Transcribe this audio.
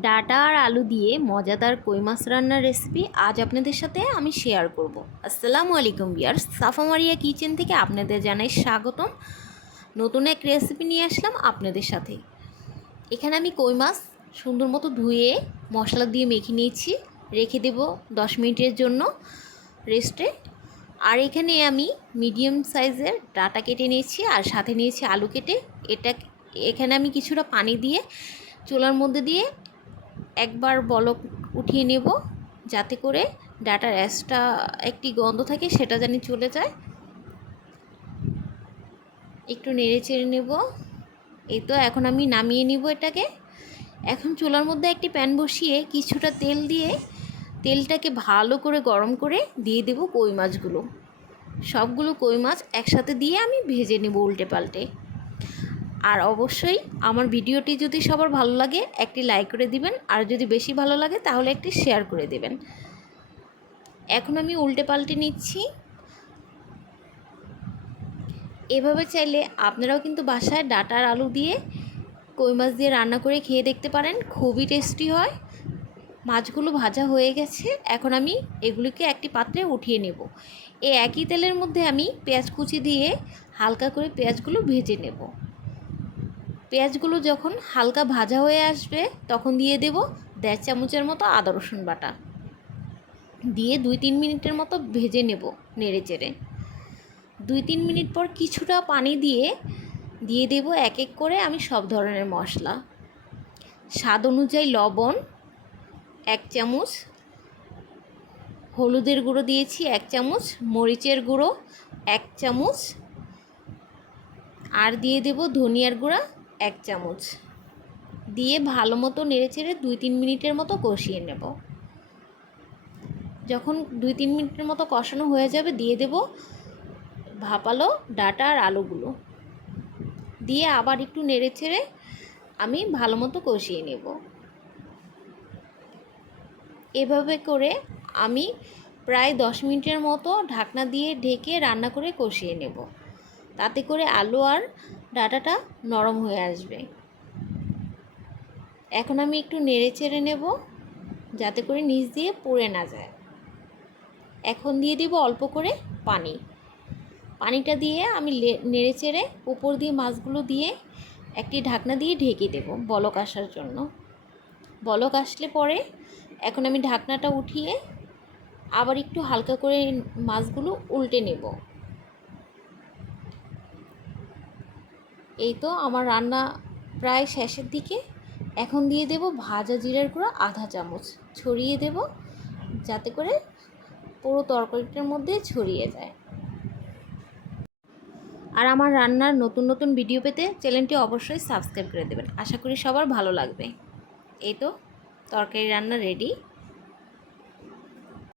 Data আর আলু দিয়ে মজাদার কই মাছ রান্নার রেসিপি আজ আপনাদের সাথে আমি শেয়ার করব। আসসালামু আলাইকুম বিয়ার সাফামারিয়া কিচেন থেকে আপনাদের জানাই স্বাগতম। নতুন এক রেসিপি নিয়ে আসলাম আপনাদের সাথে। এখানে আমি কই মাছ সুন্দর মতো ধুয়ে মশলা দিয়ে মেখে নিয়েছি, রেখে দেব দশ মিনিটের জন্য রেস্টে আর এখানে আমি মিডিয়াম সাইজের ডাটা কেটে নিয়েছি আর সাথে নিয়েছি আলু কেটে। এটা এখানে আমি কিছুটা পানি দিয়ে চুলার মধ্যে দিয়ে একবার বলক উঠিয়ে নেব যাতে করে ডাটার অ্যাসটা একটি গন্ধ থাকে সেটা জানি চলে যায়। একটু নেড়ে চেড়ে নেব। এই তো এখন আমি নামিয়ে নিব এটাকে। এখন চুলার মধ্যে একটি প্যান বসিয়ে কিছুটা তেল দিয়ে তেলটাকে ভালো করে গরম করে দিয়ে দেব কই মাছগুলো। সবগুলো কই মাছ একসাথে দিয়ে আমি ভেজে নেব উল্টে পাল্টে। আর অবশ্যই আমার ভিডিওটি যদি সবার ভালো লাগে, একটি লাইক করে দিবেন। আর যদি বেশি ভালো লাগে, তাহলে একটি শেয়ার করে দেবেন। এখন আমি উল্টে পাল্টে নিচ্ছি। এভাবে চাইলে আপনারাও কিন্তু বাসায় ডাটার আলু দিয়ে কই মাছ দিয়ে রান্না করে খেয়ে দেখতে পারেন। খুবই টেস্টি হয়। মাছগুলো ভাজা হয়ে গেছে। এখন আমি এগুলিকে একটি পাত্রে উঠিয়ে নেব। এই একই তেলের মধ্যে আমি পেঁয়াজ কুচি দিয়ে হালকা করে পেঁয়াজগুলো ভেজে নেব। পেঁয়াজগুলো যখন হালকা ভাজা হয়ে আসবে, তখন দিয়ে দেব দেড় চামচের মতো আদা রসুন বাটা। দিয়ে দুই তিন মিনিটের মতো ভেজে নেব নেড়ে চেড়ে দুই তিন মিনিট পর কিছুটা পানি দিয়ে দিয়ে দেব এক এক করে আমি সব ধরনের মশলা। স্বাদ অনুযায়ী লবণ এক চামচ, হলুদের গুঁড়ো দিয়েছি এক চামচ, মরিচের গুঁড়ো এক চামচ, আর দিয়ে দেব ধনিয়ার গুঁড়া এক চামচ। দিয়ে ভালো মতো নেড়ে চেড়ে দুই তিন মিনিটের মতো কষিয়ে নেব। যখন দুই তিন মিনিটের মতো কষানো হয়ে যাবে, দিয়ে দেব ভাপালো ডাটা আর আলুগুলো। দিয়ে আবার একটু নেড়ে চেড়ে আমি ভালো মতো কষিয়ে নেব। এভাবে করে আমি প্রায় দশ মিনিটের মতো ঢাকনা দিয়ে ঢেকে রান্না করে কষিয়ে নেব। তাতে করে আলু আর ডাটাটা নরম হয়ে আসবে। এখন আমি একটু নেড়ে চেড়ে নেব, যাতে করে নিচ দিয়ে পড়ে না যায়। এখন দিয়ে দেব অল্প করে পানি। পানিটা দিয়ে আমি নেড়ে চেড়ে উপর দিয়ে মাছগুলো দিয়ে একটি ঢাকনা দিয়ে ঢেকে দেব বলক আসার জন্য। বলক আসলে পরে এখন আমি ঢাকনাটা উঠিয়ে আবার একটু হালকা করে মাছগুলো উল্টে নেব। এই তো আমার রান্না প্রায় শেষের দিকে। এখন দিয়ে দেব ভাজা জিরার গুঁড়ো আধা চামচ। ছড়িয়ে দেব যাতে করে পুরো তরকারিটার মধ্যে ছড়িয়ে যায়। আর আমার রান্নার নতুন নতুন ভিডিও পেতে চ্যানেলটি অবশ্যই সাবস্ক্রাইব করে দেবেন। আশা করি সবার ভালো লাগবে। এই তো তরকারি রান্না রেডি।